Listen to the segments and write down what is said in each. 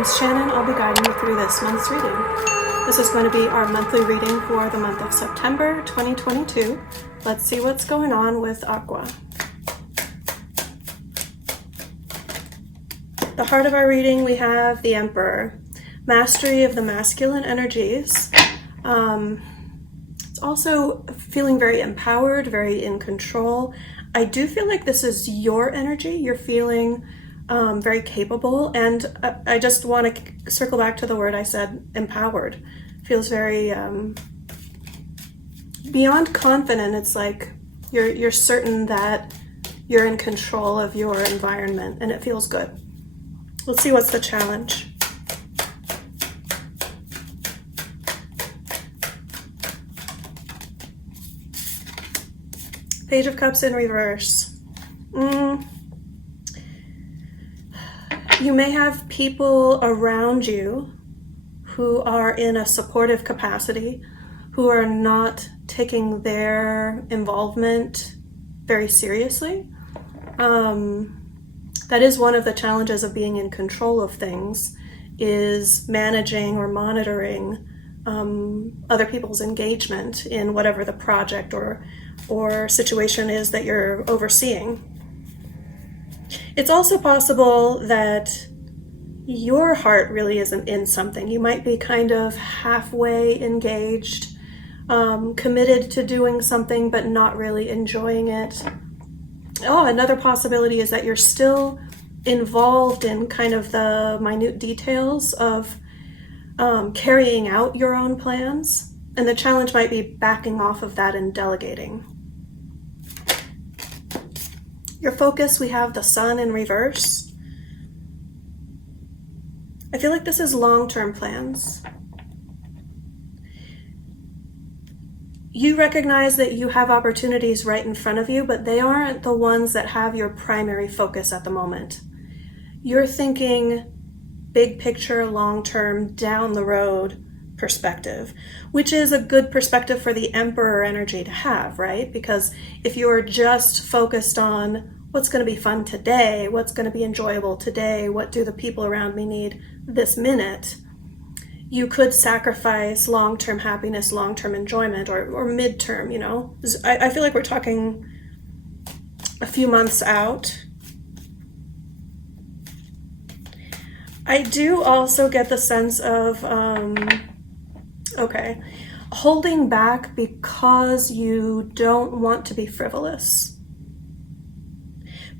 name's Shannon. I'll be guiding you through this month's reading. This is going to be our monthly reading for the month of September 2022. Let's see what's going on with Aqua. The heart of our reading, we have the Emperor. Mastery of the masculine energies. It's also feeling very empowered, very in control. I do feel like this is your energy. You're feeling very capable, and I just want to circle back to the word I said, empowered. Feels very beyond confident. It's like you're certain that you're in control of your environment, and it feels good. Let's see what's the challenge. Page of Cups in reverse. You may have people around you who are in a supportive capacity, who are not taking their involvement very seriously. That is one of the challenges of being in control of things, is managing or monitoring other people's engagement in whatever the project or situation is that you're overseeing. It's also possible that your heart really isn't in something. You might be kind of halfway engaged, committed to doing something, but not really enjoying it. Oh, another possibility is that you're still involved in kind of the minute details of carrying out your own plans. And the challenge might be backing off of that and delegating. Your focus, we have the Sun in reverse. I feel like this is long-term plans. You recognize that you have opportunities right in front of you, but they aren't the ones that have your primary focus at the moment. You're thinking big picture, long-term, down the road perspective, which is a good perspective for the Emperor energy to have, right? Because if you're just focused on what's going to be fun today, what's going to be enjoyable today, what do the people around me need this minute, you could sacrifice long-term happiness, long-term enjoyment, or midterm, you know? I feel like we're talking a few months out. I do also get the sense of, holding back because you don't want to be frivolous.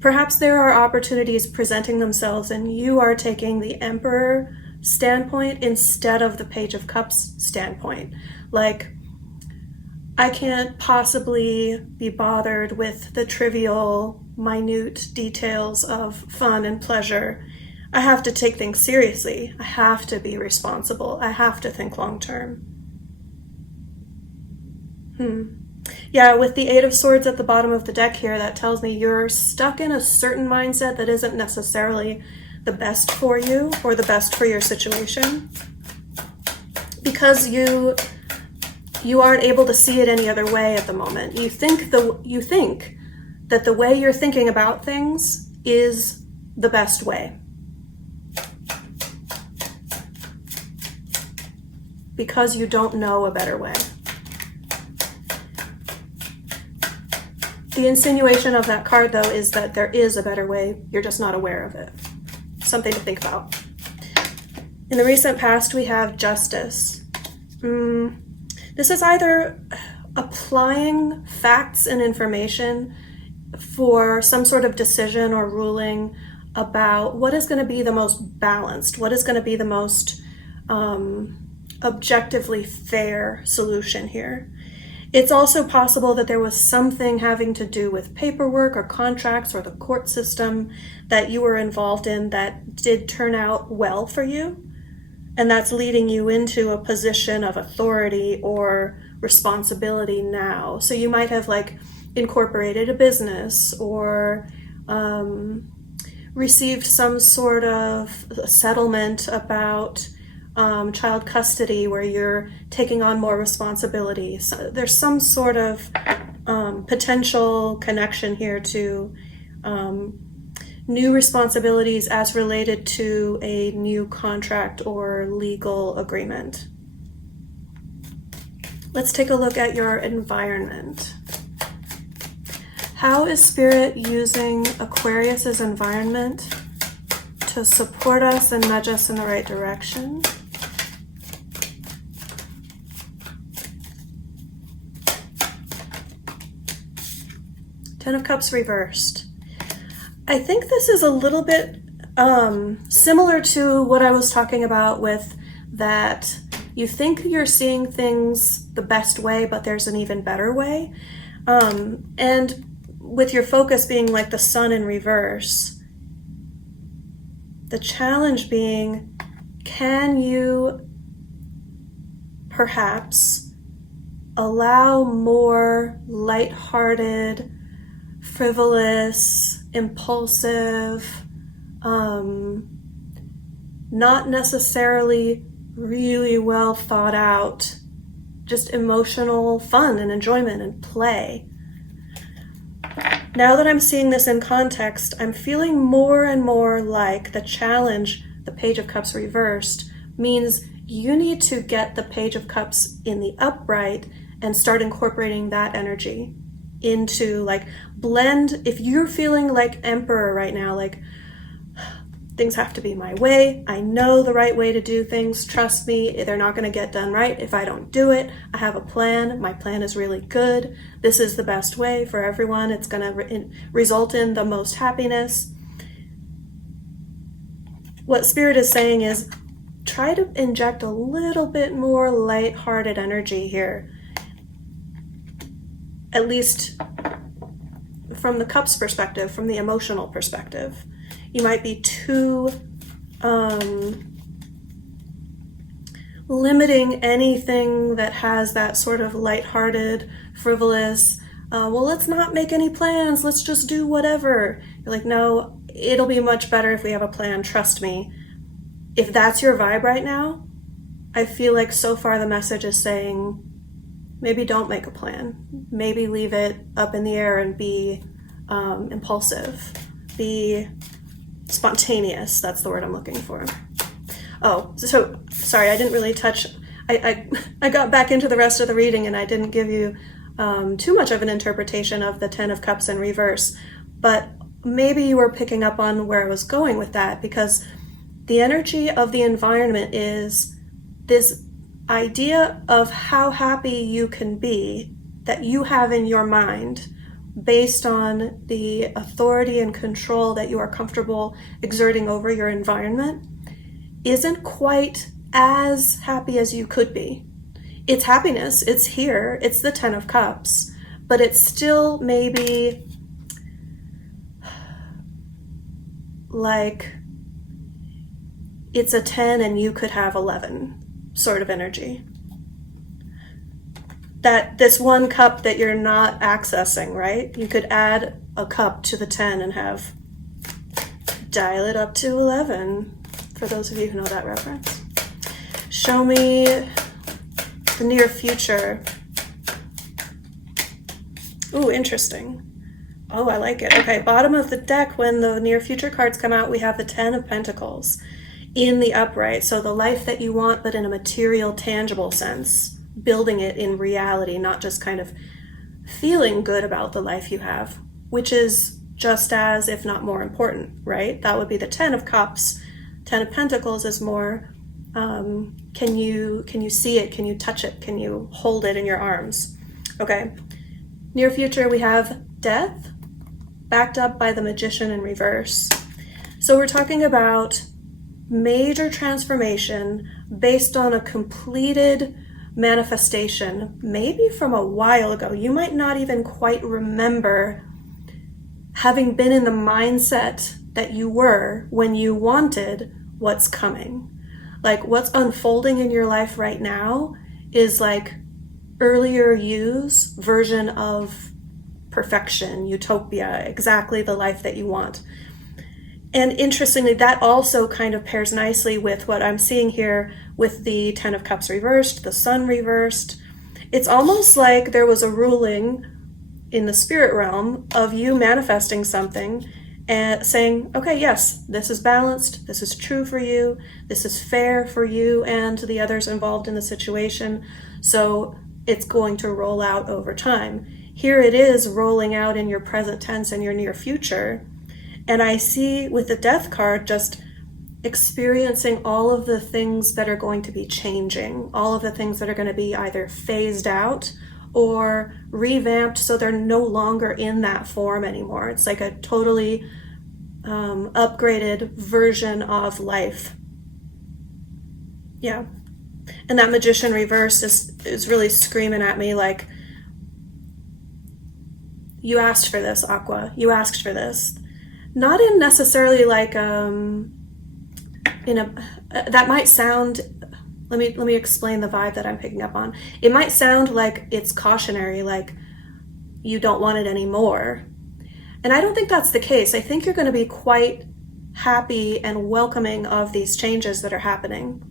Perhaps there are opportunities presenting themselves and you are taking the Emperor standpoint instead of the Page of Cups standpoint. Like, I can't possibly be bothered with the trivial, minute details of fun and pleasure. I have to take things seriously. I have to be responsible. I have to think long term. Yeah, with the Eight of Swords at the bottom of the deck here, that tells me you're stuck in a certain mindset that isn't necessarily the best for you or the best for your situation, because you aren't able to see it any other way at the moment. You think that the way you're thinking about things is the best way, because you don't know a better way. The insinuation of that card, though, is that there is a better way. You're just not aware of it. Something to think about. In the recent past, we have Justice. This is either applying facts and information for some sort of decision or ruling about what is going to be the most balanced, what is going to be the most objectively fair solution here. It's also possible that there was something having to do with paperwork or contracts or the court system that you were involved in that did turn out well for you. And that's leading you into a position of authority or responsibility now. So you might have incorporated a business or received some sort of settlement about child custody where you're taking on more responsibility. So there's some sort of potential connection here to new responsibilities as related to a new contract or legal agreement. Let's take a look at your environment. How is Spirit using Aquarius's environment to support us and nudge us in the right direction? Ten of Cups reversed. I think this is a little bit similar to what I was talking about with that you think you're seeing things the best way, but there's an even better way. And with your focus being like the sun in reverse, the challenge being, can you perhaps allow more lighthearted, frivolous, impulsive, not necessarily really well thought out, just emotional fun and enjoyment and play. Now that I'm seeing this in context, I'm feeling more and more like the challenge, the Page of Cups reversed, means you need to get the Page of Cups in the upright and start incorporating that energy into, like, blend. If you're feeling like Emperor right now, like, things have to be my way, I know the right way to do things, trust me, they're not going to get done right if I don't do it, I have a plan, my plan is really good, this is the best way for everyone, it's going to result in the most happiness. What Spirit is saying is, try to inject a little bit more lighthearted energy here, at least from the Cups perspective, from the emotional perspective. You might be too limiting anything that has that sort of lighthearted, frivolous, well, let's not make any plans, let's just do whatever. You're like, no, it'll be much better if we have a plan, trust me. If that's your vibe right now, I feel like so far the message is saying, maybe don't make a plan. Maybe leave it up in the air and be impulsive. Be spontaneous. That's the word I'm looking for. Oh, so sorry, I didn't really touch. I got back into the rest of the reading and I didn't give you too much of an interpretation of the Ten of Cups in reverse. But maybe you were picking up on where I was going with that, because the energy of the environment is this idea of how happy you can be that you have in your mind based on the authority and control that you are comfortable exerting over your environment isn't quite as happy as you could be. It's happiness, it's here, it's the Ten of Cups, but it's still maybe like it's a 10 and you could have 11 sort of energy. That this one cup that you're not accessing, right? You could add a cup to the 10 and have dial it up to 11, for those of you who know that reference. Show me the near future. Ooh, interesting. Oh, I like it. Okay, bottom of the deck, when the near future cards come out, we have the 10 of Pentacles in the upright. So the life that you want, but in a material, tangible sense. Building it in reality, not just kind of feeling good about the life you have, which is just as, if not more important, right? That would be the 10 of Cups. 10 of Pentacles is more, can you see it? Can you touch it? Can you hold it in your arms? Okay. Near future, we have Death, backed up by the Magician in reverse. So we're talking about major transformation based on a completed manifestation, maybe from a while ago. You might not even quite remember having been in the mindset that you were when you wanted what's coming. Like, what's unfolding in your life right now is like earlier you's version of perfection, utopia, exactly the life that you want. And interestingly, that also kind of pairs nicely with what I'm seeing here with the 10 of Cups reversed, the Sun reversed. It's almost like there was a ruling in the spirit realm of you manifesting something, and saying, okay, yes, this is balanced, this is true for you, this is fair for you and the others involved in the situation, so it's going to roll out over time. Here it is rolling out in your present tense and your near future. And I see with the Death card just experiencing all of the things that are going to be changing, all of the things that are going to be either phased out or revamped so they're no longer in that form anymore. It's like a totally upgraded version of life. Yeah. And that Magician reverse is really screaming at me like, you asked for this, Aqua. You asked for this. Not in necessarily like that might sound, let me explain the vibe that I'm picking up on. It might sound like it's cautionary, like you don't want it anymore. And I don't think that's the case. I think you're going to be quite happy and welcoming of these changes that are happening.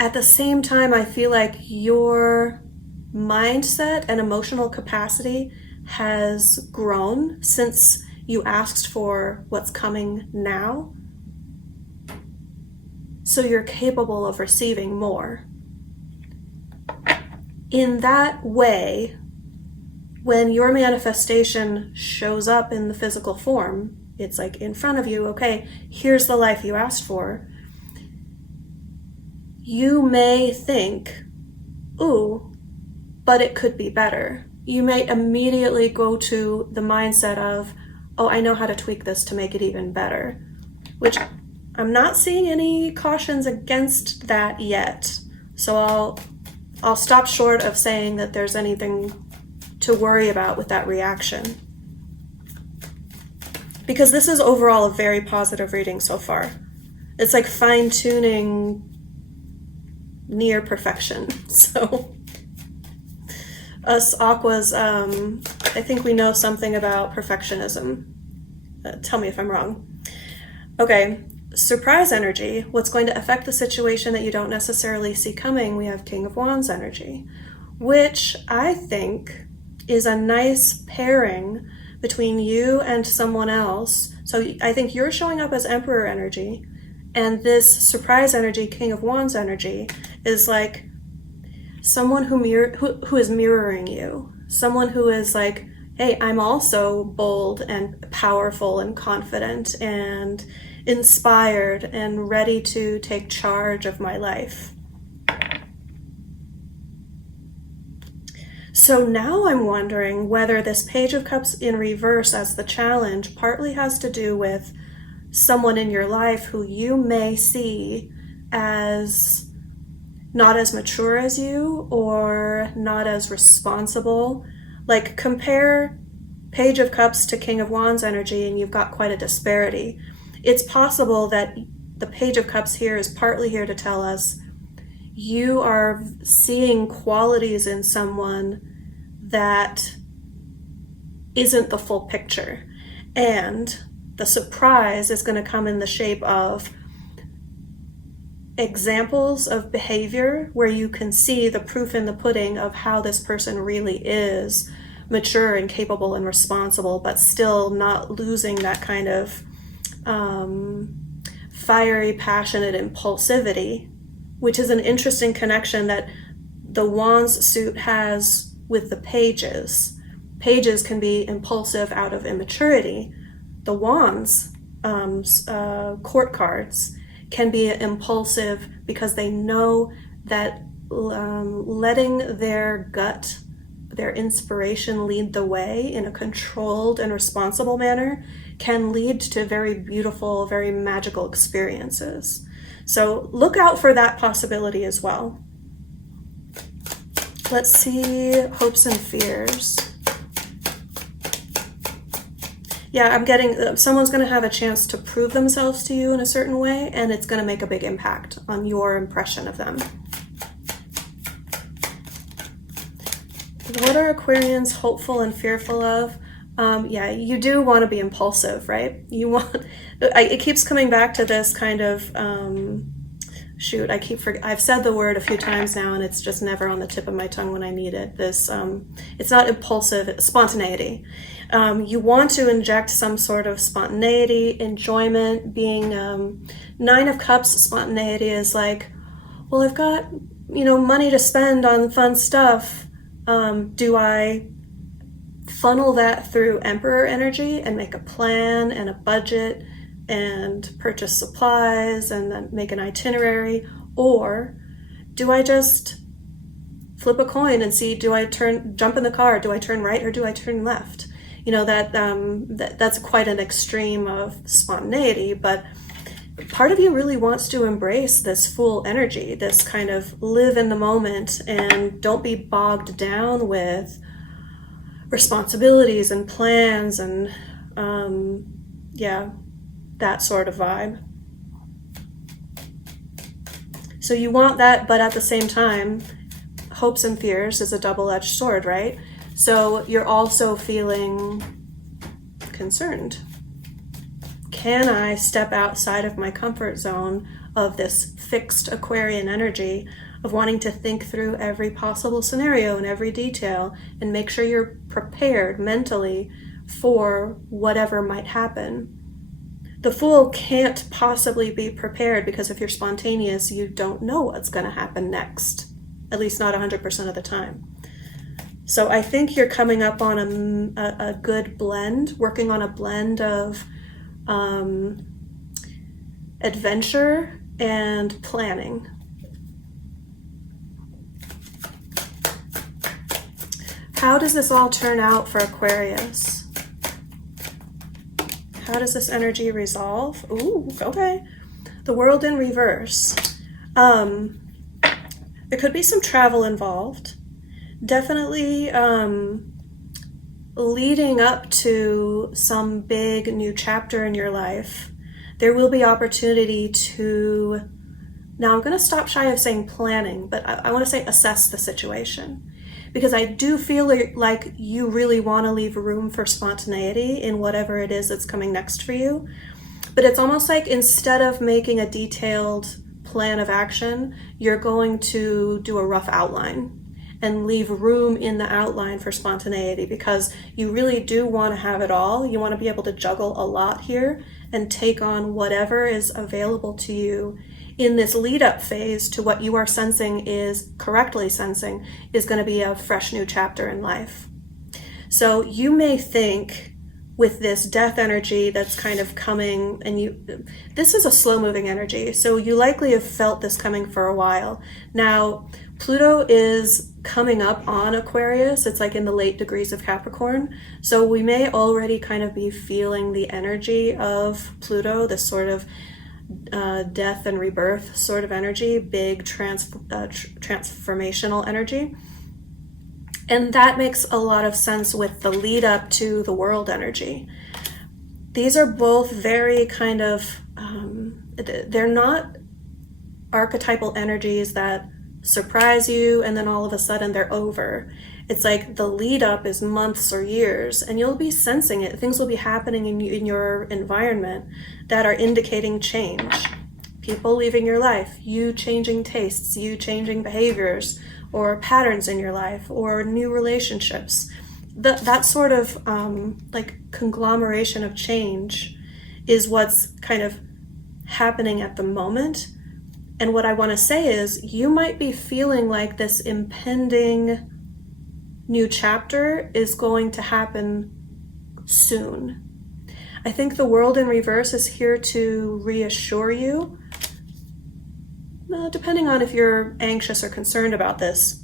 At the same time, I feel like your mindset and emotional capacity has grown since you asked for what's coming now. So you're capable of receiving more. In that way, when your manifestation shows up in the physical form, it's like in front of you, okay, here's the life you asked for. You may think, ooh, but it could be better. You may immediately go to the mindset of, oh, I know how to tweak this to make it even better, which I'm not seeing any cautions against that yet. So I'll stop short of saying that there's anything to worry about with that reaction, because this is overall a very positive reading so far. It's like fine-tuning near perfection. So us Aquas, I think we know something about perfectionism. Tell me if I'm wrong. Okay, surprise energy, what's going to affect the situation that you don't necessarily see coming, we have King of Wands energy, which I think is a nice pairing between you and someone else. So I think you're showing up as Emperor energy, and this surprise energy, King of Wands energy, is like someone who is mirroring you. Someone who is like, hey, I'm also bold and powerful and confident and inspired and ready to take charge of my life. So now I'm wondering whether this Page of Cups in reverse as the challenge partly has to do with someone in your life who you may see as not as mature as you or not as responsible. Like compare Page of Cups to King of Wands energy and you've got quite a disparity. It's possible that the Page of Cups here is partly here to tell us you are seeing qualities in someone that isn't the full picture. And the surprise is going to come in the shape of examples of behavior where you can see the proof in the pudding of how this person really is mature and capable and responsible, but still not losing that kind of fiery, passionate impulsivity, which is an interesting connection that the Wands suit has with the Pages. Pages can be impulsive out of immaturity. The Wands court cards can be impulsive because they know that letting their gut, their inspiration lead the way in a controlled and responsible manner can lead to very beautiful, very magical experiences. So look out for that possibility as well. Let's see hopes and fears. Yeah, I'm getting someone's going to have a chance to prove themselves to you in a certain way, and it's going to make a big impact on your impression of them. What are Aquarians hopeful and fearful of? Yeah, you do want to be impulsive, right? You want. It keeps coming back to this kind of shoot, I've said the word a few times now, and it's just never on the tip of my tongue when I need it. It's not impulsive, it's spontaneity. You want to inject some sort of spontaneity, enjoyment. Being Nine of Cups spontaneity is like, well, I've got, money to spend on fun stuff. Do I funnel that through Emperor energy and make a plan and a budget and purchase supplies and then make an itinerary? Or do I just flip a coin and see, do I jump in the car, do I turn right or do I turn left? That's quite an extreme of spontaneity, but part of you really wants to embrace this Fool energy, this kind of live in the moment and don't be bogged down with responsibilities and plans and that sort of vibe. So you want that, but at the same time, hopes and fears is a double-edged sword, right? So you're also feeling concerned. Can I step outside of my comfort zone of this fixed Aquarian energy of wanting to think through every possible scenario and every detail and make sure you're prepared mentally for whatever might happen? The Fool can't possibly be prepared because if you're spontaneous, you don't know what's going to happen next, at least not 100% of the time. So I think you're coming up on a good blend, working on a blend of adventure and planning. How does this all turn out for Aquarius? How does this energy resolve? Ooh, okay. The World in reverse. There could be some travel involved. Definitely leading up to some big new chapter in your life. There will be opportunity to, now I'm going to stop shy of saying planning, but I want to say assess the situation. Because I do feel like you really want to leave room for spontaneity in whatever it is that's coming next for you. But it's almost like instead of making a detailed plan of action, you're going to do a rough outline and leave room in the outline for spontaneity, because you really do want to have it all. You want to be able to juggle a lot here and take on whatever is available to you in this lead-up phase to what you are sensing is, correctly sensing, is going to be a fresh new chapter in life. So you may think with this death energy that's kind of coming, and this is a slow-moving energy, so you likely have felt this coming for a while. Now, Pluto is coming up on Aquarius. It's like in the late degrees of Capricorn. So we may already kind of be feeling the energy of Pluto, this sort of death and rebirth sort of energy, big transformational energy. And that makes a lot of sense with the lead up to the World energy. These are both very kind of, they're not archetypal energies that surprise you and then all of a sudden they're over. It's like the lead up is months or years, and you'll be sensing it. Things will be happening in your environment that are indicating change. People leaving your life, you changing tastes, you changing behaviors or patterns in your life, or new relationships. That sort of like conglomeration of change is what's kind of happening at the moment. And what I want to say is you might be feeling like this impending new chapter is going to happen soon. I think the World in reverse is here to reassure you, depending on if you're anxious or concerned about this.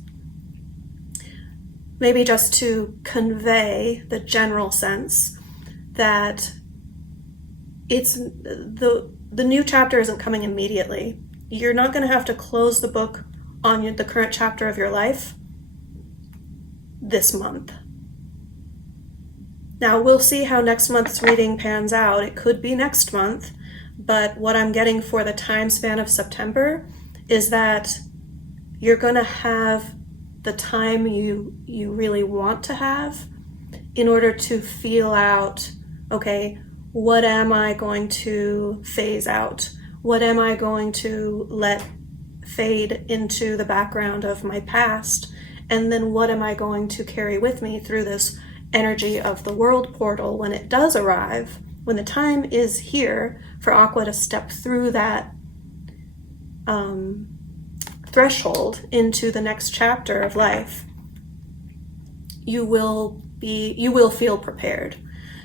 Maybe just to convey the general sense that it's the new chapter isn't coming immediately. You're not going to have to close the book on the current chapter of your life this month. Now, we'll see how next month's reading pans out. It could be next month, but what I'm getting for the time span of September is that you're going to have the time you really want to have in order to feel out, okay, what am I going to phase out? What am I going to let fade into the background of my past, and then what am I going to carry with me through this energy of the world portal when it does arrive, when the time is here for Aqua to step through that threshold into the next chapter of life. You will feel prepared.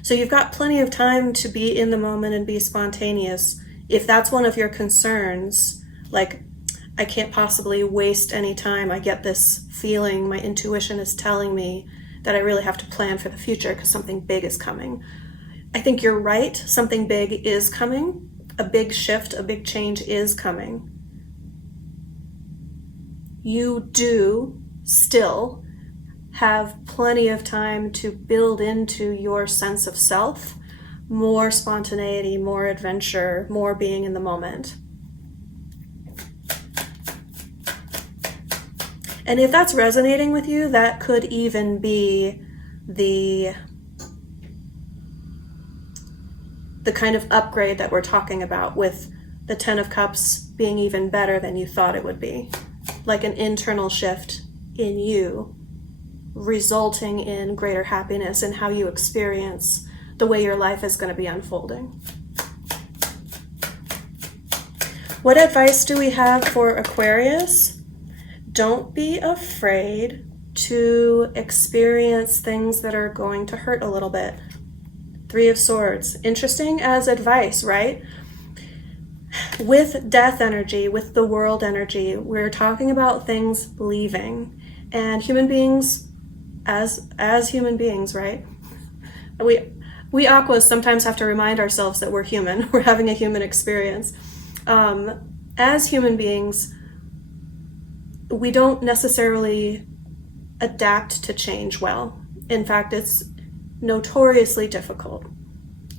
So you've got plenty of time to be in the moment and be spontaneous. If that's one of your concerns, like, I can't possibly waste any time, I get this feeling, my intuition is telling me that I really have to plan for the future because something big is coming. I think you're right, something big is coming. A big shift, a big change is coming. You do still have plenty of time to build into your sense of self more spontaneity, more adventure, more being in the moment. And if that's resonating with you, that could even be the kind of upgrade that we're talking about, with the 10 of Cups being even better than you thought it would be. Like an internal shift in you, resulting in greater happiness in how you experience the way your life is going to be unfolding. What advice do we have for Aquarius? Don't be afraid to experience things that are going to hurt a little bit. 3 of Swords. Interesting as advice, right? With death energy, with the world energy, we're talking about things leaving. And human beings, as human beings, right? We Aquas sometimes have to remind ourselves that we're human. We're having a human experience. As human beings, we don't necessarily adapt to change well. In fact, it's notoriously difficult.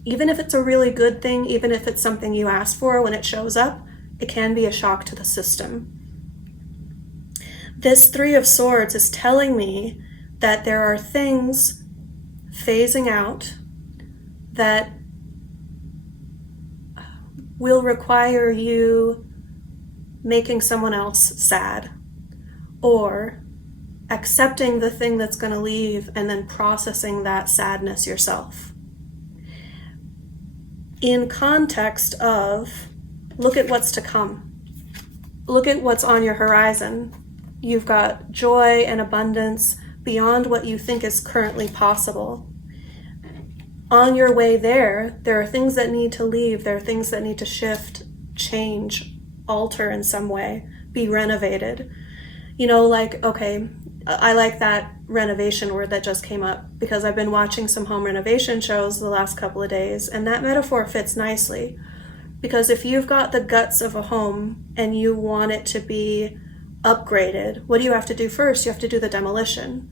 Even if it's a really good thing, even if it's something you asked for, when it shows up, it can be a shock to the system. This 3 of Swords is telling me that there are things phasing out that will require you making someone else sad, or accepting the thing that's going to leave and then processing that sadness yourself. In context of, look at what's to come. Look at what's on your horizon. You've got joy and abundance beyond what you think is currently possible. On your way there are things that need to leave. There are things that need to shift, change, alter in some way, be renovated. You know, like, okay, I like that renovation word that just came up, because I've been watching some home renovation shows the last couple of days, and that metaphor fits nicely. Because if you've got the guts of a home and you want it to be upgraded, what do you have to do first? You have to do the demolition.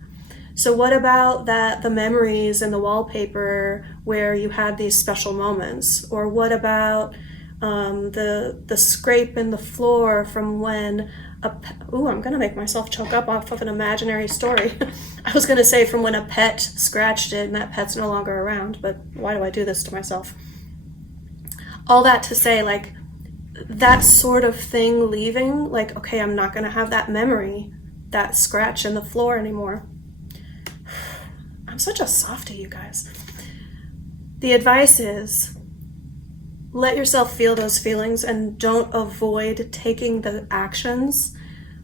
So what about the memories and the wallpaper where you had these special moments? Or what about the scrape in the floor from when I'm gonna make myself choke up off of an imaginary story. I was gonna say from when a pet scratched it and that pet's no longer around, but why do I do this to myself? All that to say, like, that sort of thing leaving, like, okay, I'm not gonna have that memory, that scratch in the floor anymore. I'm such a softie, you guys. The advice is, let yourself feel those feelings and don't avoid taking the actions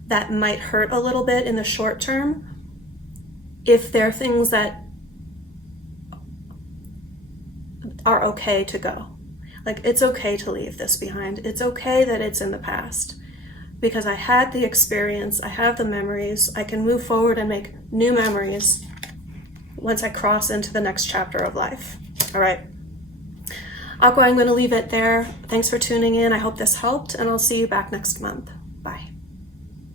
that might hurt a little bit in the short term if they're things that are okay to go. Like, it's okay to leave this behind. It's okay that it's in the past, because I had the experience, I have the memories, I can move forward and make new memories once I cross into the next chapter of life. All right. Aqua, I'm going to leave it there. Thanks for tuning in. I hope this helped, and I'll see you back next month. Bye.